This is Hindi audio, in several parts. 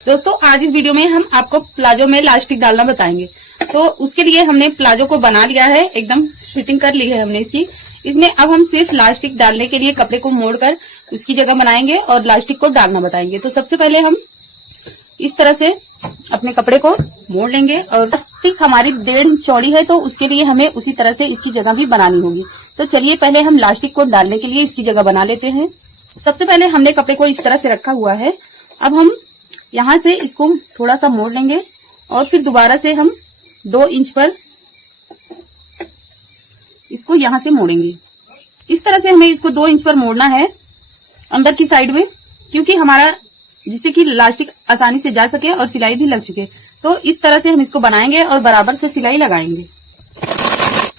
दोस्तों आज इस वीडियो में हम आपको प्लाजो में इलास्टिक डालना बताएंगे। तो उसके लिए हमने प्लाजो को बना लिया है, एकदम फिटिंग कर ली है हमने इसकी। इसमें अब हम सिर्फ इलास्टिक डालने के लिए कपड़े को मोड़कर उसकी जगह बनाएंगे और इलास्टिक को डालना बताएंगे। तो सबसे पहले हम इस तरह से अपने कपड़े को मोड़ लेंगे और इलास्टिक हमारी 1.5 इंच चौड़ी है, तो उसके लिए हमें उसी तरह से इसकी जगह भी बनानी होगी। तो चलिए पहले हम इलास्टिक को डालने के लिए इसकी जगह बना लेते हैं। सबसे पहले हमने कपड़े को इस तरह से रखा हुआ है। अब हम यहाँ से इसको थोड़ा सा मोड़ लेंगे और फिर दोबारा से हम 2 इंच पर इसको यहाँ से मोड़ेंगे। इस तरह से हमें इसको 2 इंच पर मोड़ना है अंदर की साइड में, क्योंकि हमारा जिससे कि इलास्टिक आसानी से जा सके और सिलाई भी लग सके। तो इस तरह से हम इसको बनाएंगे और बराबर से सिलाई लगाएंगे।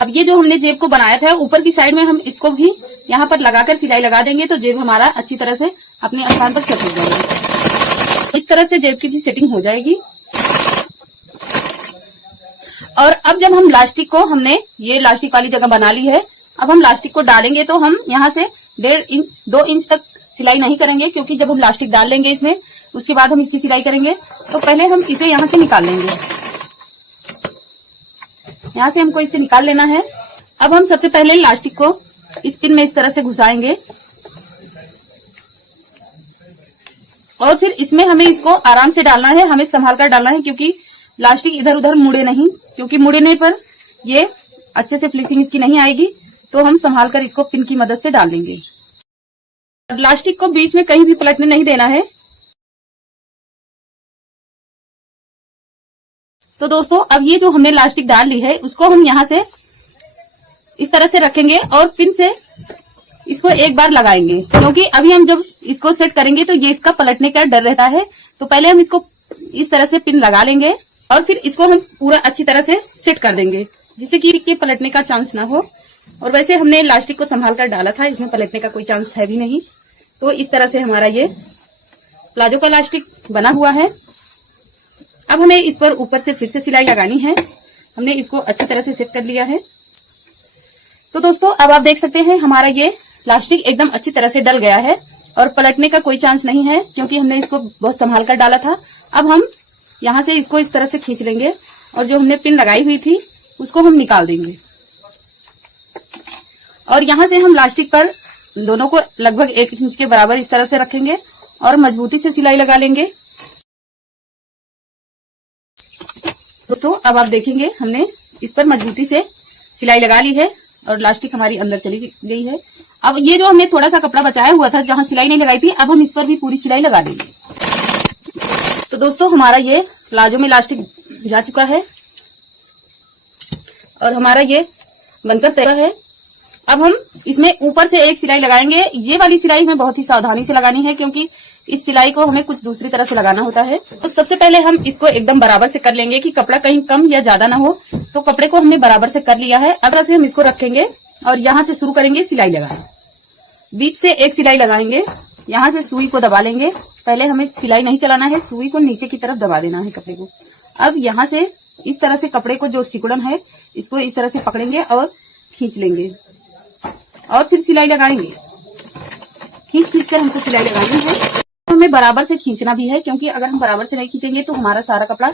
अब ये जो हमने जेब को बनाया था ऊपर की साइड में हम इसको भी यहाँ पर लगाकर सिलाई लगा देंगे, तो जेब हमारा अच्छी तरह से अपने स्थान पर सेट हो जाएगा। इस तरह से जेब की भी सेटिंग हो जाएगी। और अब जब हम इलास्टिक को हमने ये इलास्टिक वाली जगह बना ली है, अब हम इलास्टिक को डालेंगे तो हम यहाँ से 1.5 इंच 2 इंच तक सिलाई नहीं करेंगे, क्योंकि जब हम इलास्टिक डाल लेंगे इसमें उसके बाद हम इसकी सिलाई करेंगे। तो पहले हम इसे यहाँ से निकाल लेंगे, यहाँ से हमको इसे निकाल लेना है। अब हम सबसे पहले इलास्टिक को इस पिन में इस तरह से घुसाएंगे और फिर इसमें हमें इसको आराम से डालना है, हमें संभाल कर डालना है, क्योंकि इलास्टिक इधर उधर मुड़े नहीं, क्योंकि मुड़ने पर ये अच्छे से फिनिशिंग इसकी नहीं आएगी। तो हम संभाल कर इसको पिन की मदद से डाल देंगे। इलास्टिक को बीच में कहीं भी पलटने नहीं देना है। तो दोस्तों अब ये जो हमने इलास्टिक डाल ली है उसको हम यहाँ से इस तरह से रखेंगे और पिन से इसको एक बार लगाएंगे, क्योंकि अभी हम जब इसको सेट करेंगे तो ये इसका पलटने का डर रहता है। तो पहले हम इसको इस तरह से पिन लगा लेंगे और फिर इसको हम पूरा अच्छी तरह से सेट कर देंगे, जिससे कि ये पलटने का चांस ना हो। और वैसे हमने इलास्टिक को संभाल कर डाला था, इसमें पलटने का कोई चांस है भी नहीं। तो इस तरह से हमारा ये प्लाजो का इलास्टिक बना हुआ है। अब हमें इस पर ऊपर से फिर से सिलाई लगानी है। हमने इसको अच्छी तरह से सेट कर लिया है। तो दोस्तों अब आप देख सकते हैं हमारा ये इलास्टिक एकदम अच्छी तरह से डल गया है और पलटने का कोई चांस नहीं है, क्योंकि हमने इसको बहुत संभाल कर डाला था। अब हम यहाँ से इसको इस तरह से खींच लेंगे और जो हमने पिन लगाई हुई थी उसको हम निकाल देंगे। और यहाँ से हम इलास्टिक पर दोनों को लगभग 1 इंच के बराबर इस तरह से रखेंगे और मजबूती से सिलाई लगा लेंगे। दोस्तों अब आप देखेंगे हमने इस पर मजबूती से सिलाई लगा ली है और इलास्टिक हमारी अंदर चली गई है। अब ये जो हमने थोड़ा सा कपड़ा बचाया हुआ था जहां सिलाई नहीं लगाई थी, अब हम इस पर भी पूरी सिलाई लगा देंगे। तो दोस्तों हमारा ये प्लाजो में इलास्टिक जा चुका है और हमारा ये बनकर तैयार है। अब हम इसमें ऊपर से एक सिलाई लगाएंगे। ये वाली सिलाई हमें बहुत ही सावधानी से लगानी है, क्योंकि इस सिलाई को हमें कुछ दूसरी तरह से लगाना होता है। तो सबसे पहले हम इसको एकदम बराबर से कर लेंगे कि कपड़ा कहीं कम या ज्यादा ना हो। तो कपड़े को हमने बराबर से कर लिया है। अब से हम इसको रखेंगे और यहाँ से शुरू करेंगे सिलाई लगाना। बीच से एक सिलाई लगाएंगे, यहाँ से सुई को दबा लेंगे। पहले हमें सिलाई नहीं चलाना है, सुई को नीचे की तरफ दबा देना है कपड़े को। अब यहाँ से इस तरह से कपड़े को जो सिकुड़न है इसको इस तरह से पकड़ेंगे और खींच लेंगे और फिर सिलाई लगाएंगे। खींच खींच कर हमको सिलाई लगानी है। हमें बराबर से खींचना भी है, क्योंकि अगर हम बराबर से नहीं खींचेंगे तो हमारा सारा कपड़ा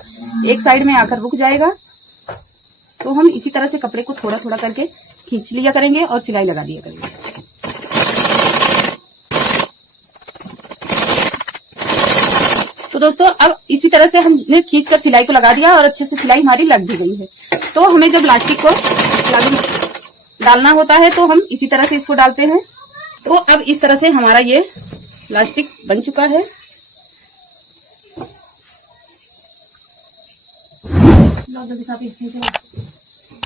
एक साइड में आकर रुक जाएगा। तो हम इसी तरह से कपड़े को थोड़ा थोड़ा करके खींच लिया करेंगे और सिलाई लगा दिया करेंगे। तो दोस्तों अब इसी तरह से हमने खींच कर सिलाई को लगा दिया और अच्छे से सिलाई हमारी लग भी गई है। तो हमें जब इलास्टिक को डालना होता है तो हम इसी तरह से इसको डालते हैं। तो अब इस तरह से हमारा ये इलास्टिक बन चुका है।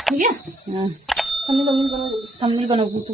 ठीक है, थंबनेल बनाओगी तू।